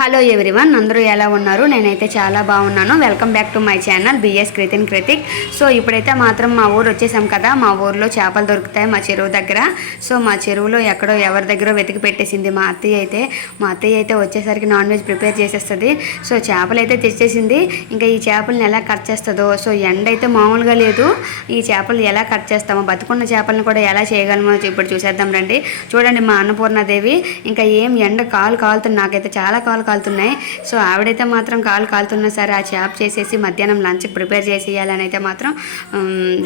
Hello everyone, అందరూ ఎలా ఉన్నారు? నేనైతే చాలా బాగున్నాను. Welcome back to my channel BS Kritik. So ఇప్పుడైతే మాత్రం మా ఊరు వచ్చేసాం కదా. మా ఊర్లో చేపలు దొరుకుతాయి మా చెరువు దగ్గర. సో మా చెరువులో ఎక్కడో ఎవరి దగ్గర వెతికి పెట్టేసింది మా అత్తయ్య అయితే వచ్చేసరికి నాన్ వెజ్ ప్రిపేర్ చేసేస్తుంది. సో చేపలు అయితే తెచ్చేసింది. ఇంకా ఈ చేపలను ఎలా కట్ చేస్తుందో, సో ఎండ అయితే మామూలుగా లేదు. ఈ చేపలు ఎలా కట్ చేస్తామో, బతుకున్న చేపలను కూడా ఎలా చేయగలమో ఇప్పుడు చూసేద్దాం రండి. చూడండి మా అన్నపూర్ణాదేవి ఇంకా ఏం ఎండ కాలుతుంది. నాకైతే చాలా కాలుతున్నాయి. సో ఆవిడైతే మాత్రం కాలుతున్నా సరే ఆ చేప చేసేసి మధ్యాహ్నం లంచ్కి ప్రిపేర్ చేసేయాలని అయితే మాత్రం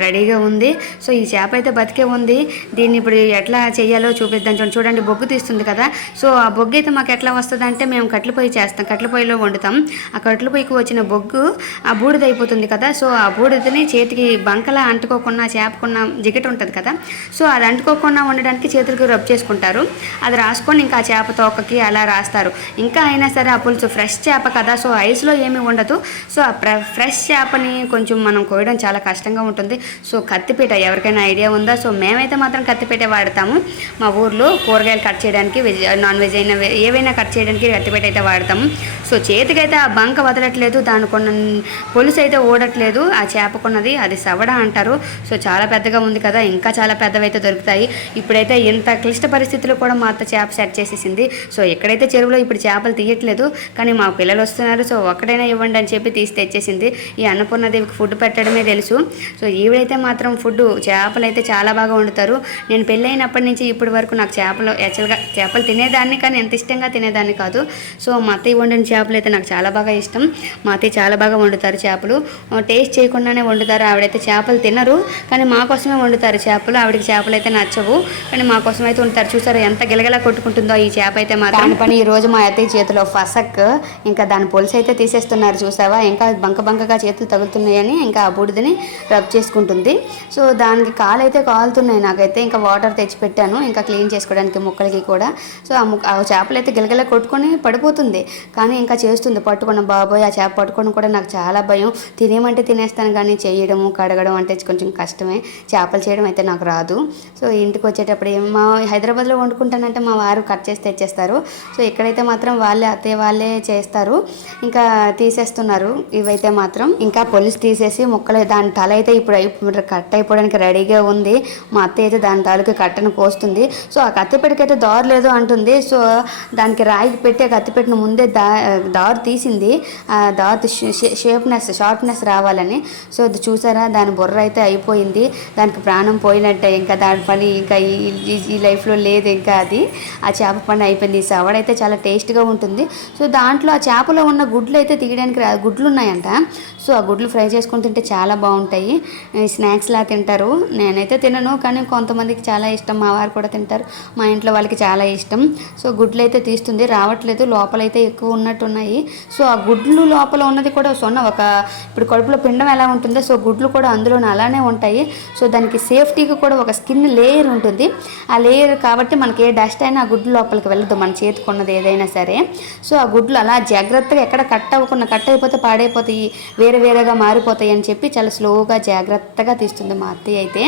రెడీగా ఉంది. సో ఈ చేప అయితే బతికే ఉంది. దీన్ని ఇప్పుడు ఎట్లా చేయాలో చూపిద్దాం. చూడండి బొగ్గు తీస్తుంది కదా. సో ఆ బొగ్గు అయితే మాకు ఎట్లా వస్తుంది అంటే, మేము కట్టెల పొయ్యి చేస్తాం, కట్టెల పొయ్యిలో వండుతాం. ఆ కట్టెల పొయ్యికి వచ్చిన బొగ్గు ఆ బూడిద అయిపోతుంది కదా. సో ఆ బూడిదని చేతికి బంకలా అంటుకోకుండా, చేపకున్న జిగట ఉంటుంది కదా, సో అది అంటుకోకుండా ఉండడానికి చేతులకు రబ్ చేసుకుంటారు. అది రాసుకొని ఇంకా ఆ చేప తోకకి అలా రాస్తారు. ఇంకా అయినా సరే ఆ పులుసు ఫ్రెష్ చేప కదా, సో ఐస్లో ఏమీ ఉండదు. సో ఆ ఫ్రెష్ చేపని కొంచెం మనం కోయడం చాలా కష్టంగా ఉంటుంది. సో కత్తిపీట ఎవరికైనా ఐడియా ఉందా? సో మేమైతే మాత్రం కత్తిపీట వాడతాము. మా ఊర్లో కూరగాయలు కట్ చేయడానికి, నాన్ వెజ్ అయినా ఏవైనా కట్ చేయడానికి కత్తిపీట అయితే వాడతాము. సో చేతికైతే ఆ బంక వదలట్లేదు, దాని కొన్న పులుసు అయితే ఓడట్లేదు. ఆ చేపకున్నది అది సవడ అంటారు. సో చాలా పెద్దగా ఉంది కదా, ఇంకా చాలా పెద్దవైతే దొరుకుతాయి. ఇప్పుడైతే ఇంత క్లిష్ట పరిస్థితుల్లో కూడా మా అత్త చేప సెట్ చేసేసింది. సో ఎక్కడైతే చెరువులో ఇప్పుడు చేపలు తీయట్లేదు, కానీ మా పిల్లలు వస్తున్నారు, సో ఒక్కడైనా ఇవ్వండి అని చెప్పి తీసి తెచ్చేసింది. ఈ అన్నపూర్ణదేవికి ఫుడ్ పెట్టడమే తెలుసు. సో ఈవిడైతే మాత్రం చేపలు అయితే చాలా బాగా వండుతారు. నేను పెళ్ళైనప్పటి నుంచి ఇప్పటి వరకు నాకు యాక్చువల్గా చేపలు తినేదాన్ని, కానీ ఎంత ఇష్టంగా తినేదాన్ని కాదు. సో మా అత్తయ్య వండిన చేపలు అయితే నాకు చాలా బాగా ఇష్టం. మా అత్తయ్య చాలా బాగా వండుతారు చేపలు. టేస్ట్ చేయకుండానే వండుతారు. ఆవిడైతే చేపలు తినరు, కానీ మా కోసమే వండుతారు చేపలు. ఆవిడకి చేపలు అయితే నచ్చవు, కానీ మా కోసం అయితే వండుతారు. చూసారు ఎంత గిలగలా కొట్టుకుంటుందో ఈ చేప అయితే మాత్రం. పని ఈ రోజు మా అత్తయ్య చేతిలో ఫసక్, ఇంకా దాని పొలుసు అయితే తీసేస్తున్నారు చూసావా. ఇంకా బంకగా చేతులు తగులుతున్నాయని ఇంకా ఆ బూడిదని రబ్ చేసుకుంటుంది. సో దానికి కాలు అయితే కాలుతున్నాయి నాకైతే. ఇంకా వాటర్ తెచ్చి పెట్టాను ఇంకా క్లీన్ చేసుకోవడానికి ముక్కలకి కూడా. సో ఆ చేపలు అయితే గిలగిల కొట్టుకొని పడిపోతుంది, కానీ ఇంకా చేస్తుంది పట్టుకున్న. బాబోయ్, ఆ చేప పట్టుకోవడం కూడా నాకు చాలా భయం. తినేమంటే తినేస్తాను, కానీ చేయడము కడగడం అంటే కొంచెం కష్టమే. చేపలు చేయడం అయితే నాకు రాదు. సో ఇంటికి వచ్చేటప్పుడు మా హైదరాబాద్లో వండుకుంటానంటే మా వారు కట్ చేసి తెచ్చేస్తారు. సో ఇక్కడైతే మాత్రం అత్తయ్య వాళ్ళే చేస్తారు. ఇంకా తీసేస్తున్నారు ఇవైతే మాత్రం. ఇంకా పొలుసు తీసేసి ముక్కలు, దాని తల అయితే ఇప్పుడు కట్ అయిపోవడానికి రెడీగా ఉంది. మా అత్తయ్య అయితే దాని తాలూకు కట్టను కోస్తుంది. సో ఆ కత్తిపెట్టకైతే దారు లేదు అంటుంది. సో దానికి రాయికి పెట్టి ఆ కత్తిపెట్టిన ముందే దారు తీసింది. ఆ దారు షార్ప్నెస్ రావాలని. సో అది చూసారా, దాని బుర్ర అయితే అయిపోయింది. దానికి ప్రాణం పోయినట్టే. ఇంకా దాని పని ఇంకా ఈ లైఫ్లో లేదు. ఇంకా అది ఆ చేప పని అయిపోయింది. ఈ సవడైతే చాలా టేస్ట్గా ఉంటుంది. సో దాంట్లో ఆ చేపలో ఉన్న గుడ్లు అయితే తీయడానికి గుడ్లు ఉన్నాయంట. సో ఆ గుడ్లు ఫ్రై చేసుకొని తింటే చాలా బాగుంటాయి. స్నాక్స్లా తింటారు. నేనైతే తినను, కానీ కొంతమందికి చాలా ఇష్టం. మా వారు కూడా తింటారు, మా ఇంట్లో వాళ్ళకి చాలా ఇష్టం. సో గుడ్లు అయితే తీస్తుంది, రావట్లేదు. లోపలైతే ఎక్కువ ఉన్నట్టున్నాయి. సో ఆ గుడ్లు లోపల ఉన్నది కూడా ఇప్పుడు కడుపులో పిండం ఎలా ఉంటుందో, సో గుడ్లు కూడా అందులో అలానే ఉంటాయి. సో దానికి సేఫ్టీకి కూడా ఒక స్కిన్ లేయర్ ఉంటుంది. ఆ లేయర్ కాబట్టి మనకి ఏ డస్ట్ అయినా ఆ గుడ్లు లోపలికి వెళ్ళదు, మన చేతికున్నది ఏదైనా సరే. సో ఆ గుడ్లు అలా జాగ్రత్తగా ఎక్కడ కట్ అయిపోతే పాడైపోతాయి, వేరేగా మారిపోతాయి అని చెప్పి చాలా స్లోగా జాగ్రత్తగా తీస్తుంది మా అత్తయ్య అయితే.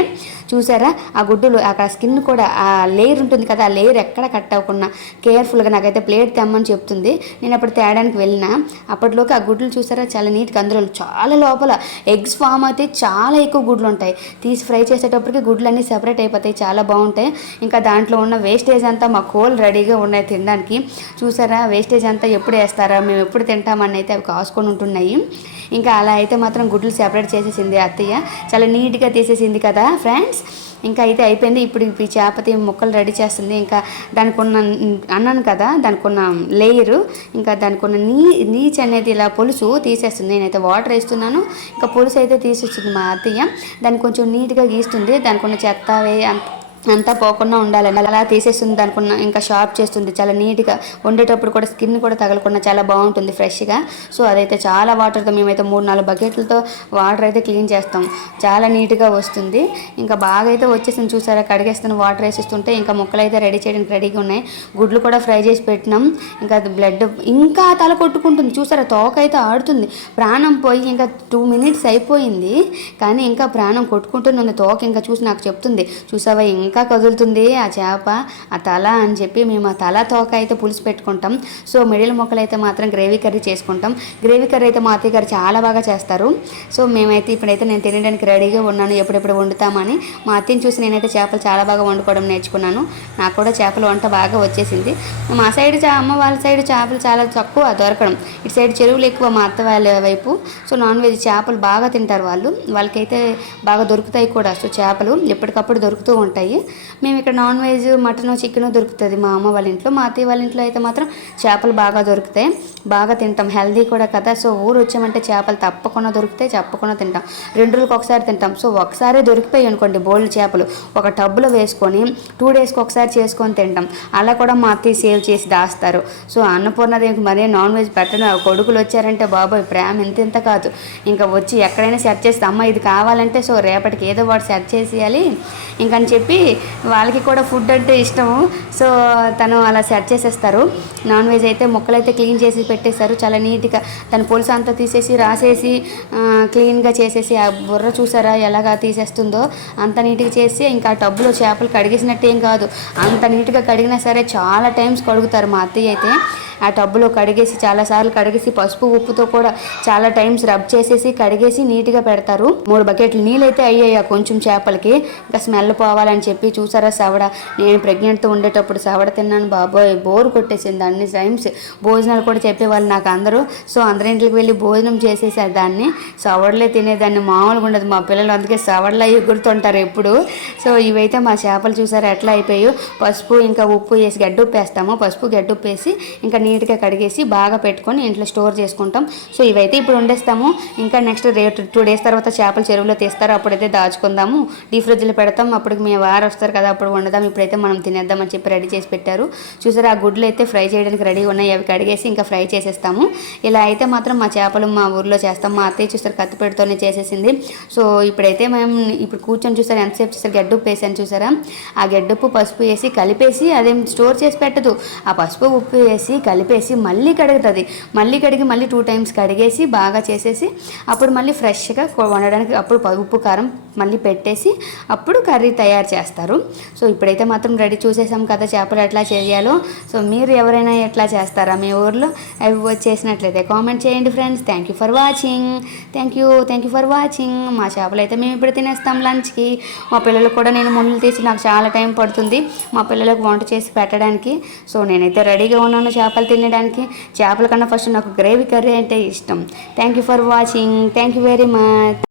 చూసారా, ఆ గుడ్డులు అక్కడ స్కిన్ కూడా ఆ లేయర్ ఉంటుంది కదా, ఆ లేయర్ ఎక్కడ కట్ అవ్వకుండా కేర్ఫుల్గా నాకైతే ప్లేట్ తెమ్మని చెప్తుంది. నేను అప్పుడు తేడానికి వెళ్ళిన అప్పటిలోకి ఆ గుడ్లు చూసారా చాలా నీట్గా, అందులో చాలా లోపల ఎగ్స్ ఫామ్ అయితే చాలా ఎక్కువ గుడ్లు ఉంటాయి. తీసి ఫ్రై చేసేటప్పటికి గుడ్లు అన్నీ సెపరేట్ అయిపోతాయి, చాలా బాగుంటాయి. ఇంకా దాంట్లో ఉన్న వేస్టేజ్ అంతా మా కోళ్ళు రెడీగా ఉన్నాయి తినడానికి. చూసారా, వేస్టేజ్ అంతా ఎప్పుడు వేస్తారా, మేము ఎప్పుడు తింటామని అయితే అవి కాసుకొని ఉంటున్నాయి. ఇంకా అలా అయితే మాత్రం గుడ్లు సెపరేట్ చేసేసింది అత్తయ్య, చాలా నీట్గా తీసేసింది కదా ఫ్రెండ్స్. ఇంకా అయితే అయిపోయింది. ఇప్పుడు ఈ చేపతి ముక్కలు రెడీ చేస్తుంది. ఇంకా దానికి ఉన్న అన్నాను కదా, దానికి ఉన్న లేయరు, ఇంకా దానికి ఉన్న నీచ్ అనేది ఇలా పులుసు తీసేస్తుంది. నేనైతే వాటర్ వేస్తున్నాను, ఇంకా పులుసు అయితే తీసేస్తుంది మా అత్తయ్య. దాన్ని కొంచెం నీట్గా గీస్తుంది, దానికి ఉన్న చెత్త అంతా పోకుండా ఉండాలని అలా తీసేస్తుంది. దానికున్న ఇంకా షార్ప్ చేస్తుంది చాలా నీట్గా. వండేటప్పుడు కూడా స్కిన్ కూడా తగలకుండా చాలా బాగుంటుంది ఫ్రెష్గా. సో అదైతే చాలా వాటర్తో మేమైతే 3-4 బకెట్లతో వాటర్ అయితే క్లీన్ చేస్తాం, చాలా నీట్గా వస్తుంది. ఇంకా బాగా అయితే వచ్చేసింది. చూసారా, కడిగేస్తున్న వాటర్ వేసేస్తుంటే ఇంకా ముక్కలు అయితే రెడీ చేయడానికి రెడీగా ఉన్నాయి. గుడ్లు కూడా ఫ్రై చేసి పెట్టినాం. ఇంకా బ్లడ్ ఇంకా తల కొట్టుకుంటుంది. చూసారా, తోక అయితే ఆడుతుంది. ప్రాణం పోయి ఇంకా 2 minutes అయిపోయింది, కానీ ఇంకా ప్రాణం కొట్టుకుంటూనే ఉంది. తోక ఇంకా చూసి నాకు చెప్తుంది, చూసావా ఇంకా ఇంకా కదులుతుంది ఆ చేప, ఆ తల అని చెప్పి మేము ఆ తల తోక అయితే పులుసు పెట్టుకుంటాం. సో మిడిల్ ముక్కలు అయితే మాత్రం గ్రేవీ కర్రీ చేసుకుంటాం. గ్రేవీ కర్రీ అయితే మా అత్తయ్య గారు చాలా బాగా చేస్తారు. సో మేమైతే ఇప్పుడైతే నేను తినడానికి రెడీగా ఉన్నాను, ఎప్పుడెప్పుడు వండుతామని. మా అత్తయ్యని చూసి నేనైతే చేపలు చాలా బాగా వండుకోవడం నేర్చుకున్నాను. నాకు కూడా చేపల వంట బాగా వచ్చేసింది. మా సైడ్ అమ్మ వాళ్ళ సైడ్ చేపలు చాలా తక్కువ దొరకడం. ఇటు సైడ్ చెరువులు ఎక్కువ మా అత్త వాళ్ళ వైపు. సో నాన్ వెజ్ చేపలు బాగా తింటారు వాళ్ళకైతే బాగా దొరుకుతాయి కూడా. సో చేపలు ఎప్పటికప్పుడు దొరుకుతూ ఉంటాయి. మేము ఇక్కడ నాన్ వెజ్ మటన్ చికెన్ దొరుకుతుంది మా అమ్మ వాళ్ళ ఇంట్లో. మా అత్తయ్య వాళ్ళ ఇంట్లో అయితే మాత్రం చేపలు బాగా దొరుకుతాయి, బాగా తింటాం. హెల్దీ కూడా కదా. సో ఊరు వచ్చామంటే చేపలు తప్పకుండా దొరుకుతాయి, తప్పకుండా తింటాం. 2 రోజులకు ఒకసారి తింటాం. సో ఒకసారి దొరికిపోయి అనుకోండి బోల్డ్ చేపలు ఒక టబ్బులో వేసుకొని 2 డేస్కి ఒకసారి చేసుకొని తింటాం. అలా కూడా మా అత్తయ్య సేవ్ చేసి దాస్తారు. సో అన్నపూర్ణదేవికి మరీ నాన్ వెజ్ పెట్టడం, కొడుకులు వచ్చారంటే బాబాయ్ ప్రేమ ఇంత కాదు. ఇంకా వచ్చి ఎక్కడైనా సెర్చ్ చేస్తే అమ్మ ఇది కావాలంటే సో రేపటికి ఏదో వాడు సెర్చ్ చేసేయాలి ఇంకని చెప్పి వాళ్ళకి కూడా ఫుడ్ అంటే ఇష్టము. సో తను అలా సెర్చ్ చేసేస్తారు. నాన్ వెజ్ అయితే ముక్కలు అయితే క్లీన్ చేసి పెట్టేస్తారు చాలా నీట్గా. తన పులుసు అంతా తీసేసి రాసేసి క్లీన్గా చేసేసి, ఆ బుర్ర చూసారా ఎలాగా తీసేస్తుందో అంత నీట్గా చేసి, ఇంకా ఆ టబ్బులో చేపలు కడిగేసినట్టు ఏం కాదు, అంత నీట్గా కడిగినా సరే చాలా టైమ్స్ కడుగుతారు మా అత్తయ్య అయితే. ఆ టబ్బులో కడిగేసి చాలాసార్లు కడిగేసి పసుపు ఉప్పుతో కూడా చాలా టైమ్స్ రబ్ చేసేసి కడిగేసి నీట్గా పెడతారు. 3 బకెట్లు నీళ్ళు అయితే అయ్యాయి కొంచెం చేపలకి, ఇంకా స్మెల్ పోవాలని చెప్పి. చూసారా సవడ, నేను ప్రెగ్నెంట్తో ఉండేటప్పుడు సవడ తిన్నాను బాబోయ్, బోర్ కొట్టేసింది. అన్ని టైమ్స్ భోజనాలు కూడా చెప్పేవాళ్ళు నాకు అందరూ. సో అందరింటికి వెళ్ళి భోజనం చేసేసారు దాన్ని. సవడలే తినేదాన్ని, మామూలుగా ఉండదు మా పిల్లలు, అందుకే సవడలా ఎగురుతుంటారు ఎప్పుడు. సో ఇవైతే మా చేపలు చూసారా ఎట్లా అయిపోయాయో. పసుపు ఇంకా ఉప్పు వేసి గడ్డుప్పు వేస్తాము, పసుపు గడ్డుప్పు వేసి ఇంకా నీట్గా కడిగేసి బాగా పెట్టుకొని ఇంట్లో స్టోర్ చేసుకుంటాం. సో ఇవైతే ఇప్పుడు వండేస్తాము. ఇంకా నెక్స్ట్ 2 డేస్ తర్వాత చేపలు చెరువులో తీస్తారు, అప్పుడైతే దాచుకుందాము, డీ ఫ్రిడ్జ్లో పెడతాం. అప్పటికి మీ వారు వస్తారు కదా, అప్పుడు వండుదాం. ఇప్పుడైతే మనం తినేద్దామని చెప్పి రెడీ చేసి పెట్టారు. చూసారా ఆ గుడ్లు అయితే ఫ్రై చేయడానికి రెడీ ఉన్నాయి, అవి కడిగేసి ఇంకా ఫ్రై చేసేస్తాము. ఇలా అయితే మాత్రం మా చేపలు మా ఊర్లో చేస్తాం. మా అత్తయ్య చూసారు కత్తిపెడితోనే చేసేసింది. సో ఇప్పుడైతే మేము ఇప్పుడు కూర్చొని చూసారు ఎంతసేపు చూసారు గడ్డుప్పు వేసాను చూసారా. ఆ గడ్డుప్పు పసుపు వేసి కలిపేసి, అదేం స్టోర్ చేసి పెట్టదు, ఆ పసుపు ఉప్పు వేసి కలిపేసి మళ్ళీ కడుగుతుంది. మళ్ళీ కడిగి మళ్ళీ 2 టైమ్స్ కడిగేసి బాగా చేసేసి అప్పుడు మళ్ళీ ఫ్రెష్గా వండడానికి అప్పుడు ఉప్పు కారం మళ్ళీ పెట్టేసి అప్పుడు కర్రీ తయారు చేస్తారు. సో ఇప్పుడైతే మాత్రం రెడీ చూసేసాం కదా చేపలు ఎట్లా చేయాలో. సో మీరు ఎవరైనా ఎట్లా చేస్తారా మీ ఊర్లో? అవి చేసినట్లయితే కామెంట్ చేయండి friends. Thank you for watching. Thank you for watching. మా చేపలు అయితే మేము ఇప్పుడు తినేస్తాం లంచ్కి. మా పిల్లలకు కూడా నేను ముళ్ళు తీసి నాకు చాలా టైం పడుతుంది మా పిల్లలకు వంట చేసి పెట్టడానికి. సో నేనైతే రెడీగా ఉన్నాను చేపలు తినడానికి. చేపల కన్నా ఫస్ట్ నాకు గ్రేవీ కర్రీ అంటే ఇష్టం. Thank you for watching. Thank you very much.